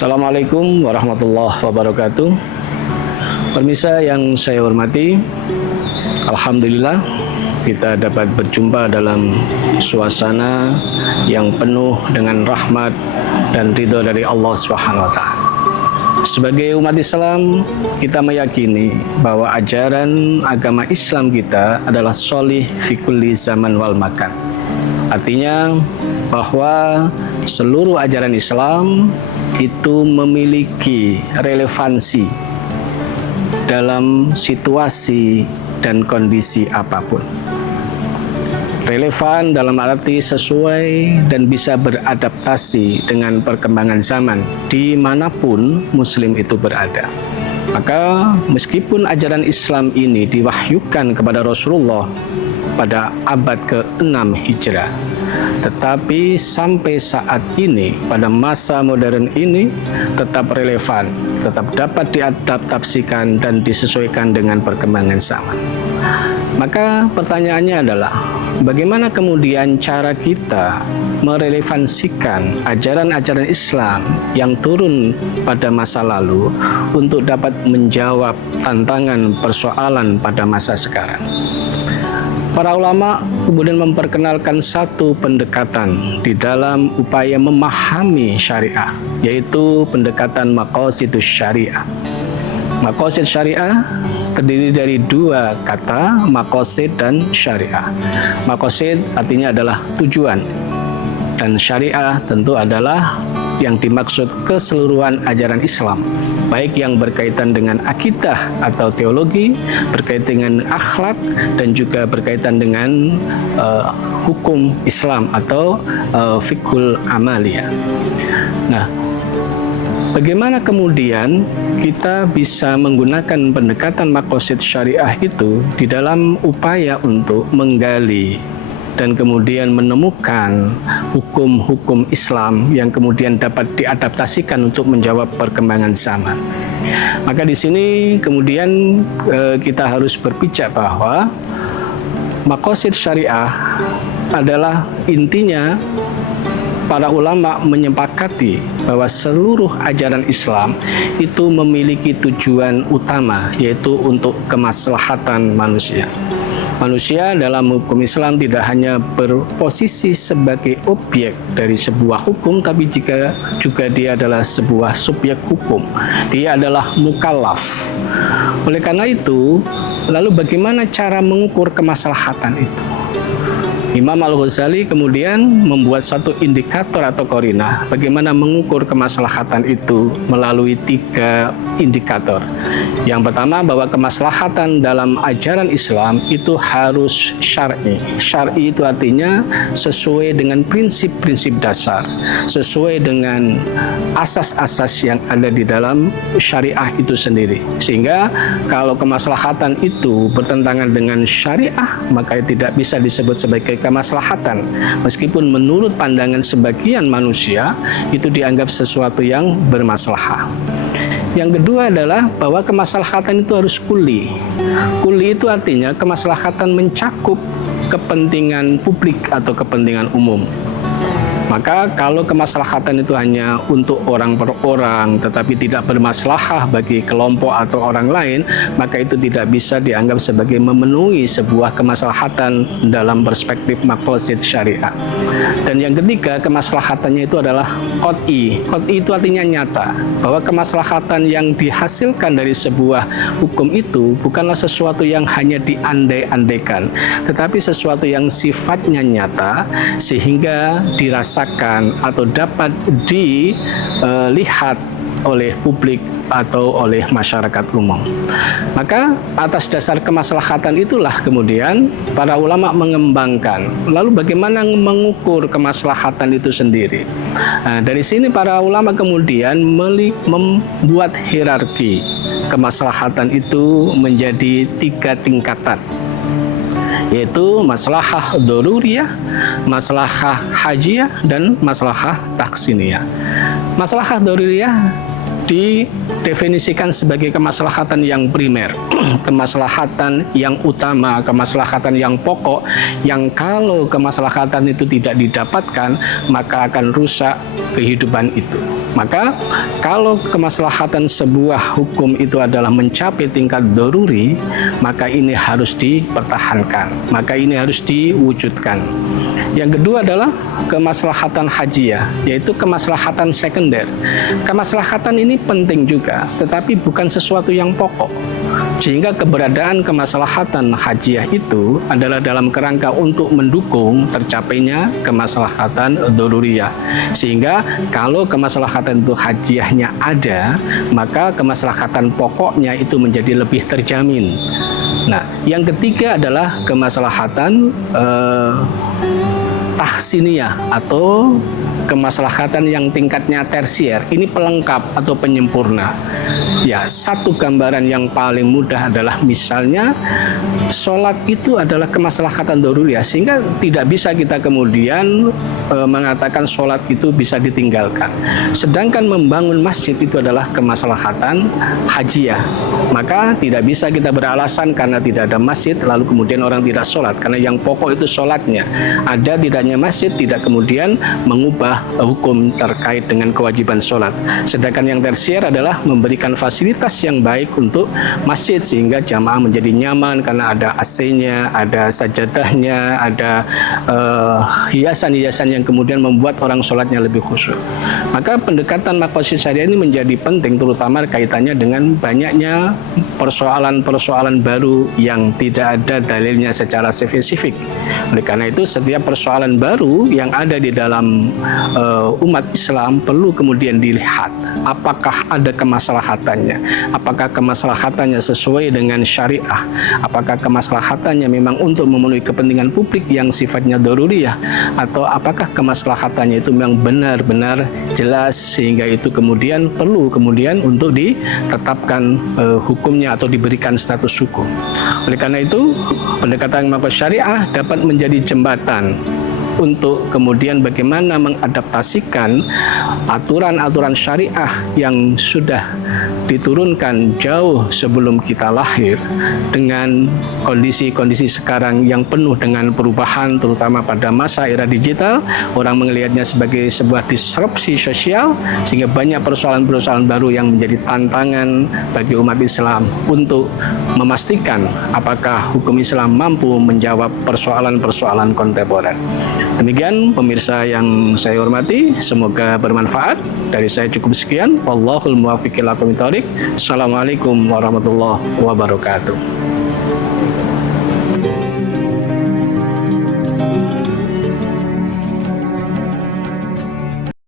Assalamualaikum warahmatullahi wabarakatuh. Pemirsa yang saya hormati, alhamdulillah kita dapat berjumpa dalam suasana yang penuh dengan rahmat dan ridho dari Allah Subhanahu wa taala. Sebagai umat Islam, kita meyakini bahwa ajaran agama Islam kita adalah sholih fi kulli zaman wal makan. Artinya bahwa seluruh ajaran Islam itu memiliki relevansi dalam situasi dan kondisi apapun. Relevan dalam arti sesuai dan bisa beradaptasi dengan perkembangan zaman dimanapun Muslim itu berada. Maka meskipun ajaran Islam ini diwahyukan kepada Rasulullah pada abad ke-6 Hijrah, tetapi sampai saat ini, pada masa modern ini, tetap relevan, tetap dapat diadaptasikan dan disesuaikan dengan perkembangan zaman. Maka pertanyaannya adalah, bagaimana kemudian cara kita merelevansikan ajaran-ajaran Islam yang turun pada masa lalu untuk dapat menjawab tantangan persoalan pada masa sekarang? Para ulama kemudian memperkenalkan satu pendekatan di dalam upaya memahami syariah, yaitu pendekatan maqasidus syariah. Maqasid syariah terdiri dari dua kata, maqasid dan syariah. Maqasid artinya adalah tujuan, dan syariah tentu adalah yang dimaksud keseluruhan ajaran Islam, baik yang berkaitan dengan akidah atau teologi, berkaitan dengan akhlak, dan juga berkaitan dengan hukum Islam atau fiqhul amaliyah. Nah, bagaimana kemudian kita bisa menggunakan pendekatan maqasid syariah itu di dalam upaya untuk menggali dan kemudian menemukan hukum-hukum Islam yang kemudian dapat diadaptasikan untuk menjawab perkembangan zaman. Maka di sini kemudian kita harus berpijak bahwa maqasid syariah adalah intinya para ulama menyepakati bahwa seluruh ajaran Islam itu memiliki tujuan utama, yaitu untuk kemaslahatan manusia. Manusia dalam hukum Islam tidak hanya berposisi sebagai objek dari sebuah hukum, tapi juga dia adalah sebuah subjek hukum. Dia adalah mukallaf. Oleh karena itu, lalu bagaimana cara mengukur kemaslahatan itu? Imam Al-Ghazali kemudian membuat satu indikator atau qarinah bagaimana mengukur kemaslahatan itu melalui 3 indikator. Yang pertama, bahwa kemaslahatan dalam ajaran Islam itu harus syar'i. Syar'i itu artinya sesuai dengan prinsip-prinsip dasar, sesuai dengan asas-asas yang ada di dalam syariah itu sendiri. Sehingga kalau kemaslahatan itu bertentangan dengan syariah, maka tidak bisa disebut sebagai kemaslahatan, meskipun menurut pandangan sebagian manusia itu dianggap sesuatu yang bermaslahah. Yang kedua adalah bahwa kemaslahatan itu harus kulli. Kulli itu artinya kemaslahatan mencakup kepentingan publik atau kepentingan umum. Maka kalau kemaslahatan itu hanya untuk orang per orang tetapi tidak bermaslahah bagi kelompok atau orang lain, maka itu tidak bisa dianggap sebagai memenuhi sebuah kemaslahatan dalam perspektif maqasid syariah. Dan yang ketiga, kemaslahatannya itu adalah qot'i. Qot'i itu artinya nyata, bahwa kemaslahatan yang dihasilkan dari sebuah hukum itu bukanlah sesuatu yang hanya diandai-andaikan, tetapi sesuatu yang sifatnya nyata sehingga dirasakan atau dapat dilihat oleh publik atau oleh masyarakat umum. Maka atas dasar kemaslahatan itulah kemudian para ulama mengembangkan. Lalu bagaimana mengukur kemaslahatan itu sendiri? Nah, dari sini para ulama kemudian membuat hierarki kemaslahatan itu menjadi 3 tingkatan, yaitu maslahah daruriyah, maslahah hajiyah, dan maslahah taksiniyah. Maslahah daruriyah didefinisikan sebagai kemaslahatan yang primer, kemaslahatan yang utama, kemaslahatan yang pokok, yang kalau kemaslahatan itu tidak didapatkan maka akan rusak kehidupan itu. Maka kalau kemaslahatan sebuah hukum itu adalah mencapai tingkat daruri, maka ini harus dipertahankan, maka ini harus diwujudkan. Yang kedua adalah kemaslahatan hajiyah, yaitu kemaslahatan sekunder. Kemaslahatan ini penting juga, tetapi bukan sesuatu yang pokok. Sehingga keberadaan kemaslahatan hajiyah itu adalah dalam kerangka untuk mendukung tercapainya kemaslahatan daruriyah. Sehingga kalau kemaslahatan itu hajiyahnya ada, maka kemaslahatan pokoknya itu menjadi lebih terjamin. Nah, yang ketiga adalah kemaslahatan tahsiniyah atau kemaslahatan yang tingkatnya tersier. Ini pelengkap atau penyempurna. Ya, satu gambaran yang paling mudah adalah misalnya sholat itu adalah kemaslahatan daruriyah, sehingga tidak bisa kita kemudian mengatakan sholat itu bisa ditinggalkan. Sedangkan membangun masjid itu adalah kemaslahatan hajiyah. Maka tidak bisa kita beralasan karena tidak ada masjid lalu kemudian orang tidak sholat, karena yang pokok itu sholatnya. Ada tidaknya masjid tidak kemudian mengubah hukum terkait dengan kewajiban sholat. Sedangkan yang tersier adalah memberikan fasilitas yang baik untuk masjid sehingga jamaah menjadi nyaman karena ada AC-nya, ada sajadahnya, ada hiasan-hiasan yang kemudian membuat orang sholatnya lebih khusyuk. Maka pendekatan maqasid syariah ini menjadi penting, terutama kaitannya dengan banyaknya persoalan-persoalan baru yang tidak ada dalilnya secara spesifik. Oleh karena itu setiap persoalan baru yang ada di dalam umat Islam perlu kemudian dilihat apakah ada kemaslahatannya, apakah kemaslahatannya sesuai dengan syariah, apakah kemaslahatannya memang untuk memenuhi kepentingan publik yang sifatnya daruriyah, atau apakah kemaslahatannya itu memang benar-benar jelas sehingga itu kemudian perlu kemudian untuk ditetapkan hukumnya atau diberikan status hukum. Oleh karena itu pendekatan maqasid syariah dapat menjadi jembatan untuk kemudian bagaimana mengadaptasikan aturan-aturan syariah yang sudah diturunkan jauh sebelum kita lahir dengan kondisi-kondisi sekarang yang penuh dengan perubahan, terutama pada masa era digital. Orang melihatnya sebagai sebuah disrupsi sosial sehingga banyak persoalan-persoalan baru yang menjadi tantangan bagi umat Islam untuk memastikan apakah hukum Islam mampu menjawab persoalan-persoalan kontemporer. Demikian pemirsa yang saya hormati, semoga bermanfaat. Dari saya cukup sekian. Wallahul muwaffiq ila aqwamit thoriq. Assalamualaikum warahmatullahi wabarakatuh.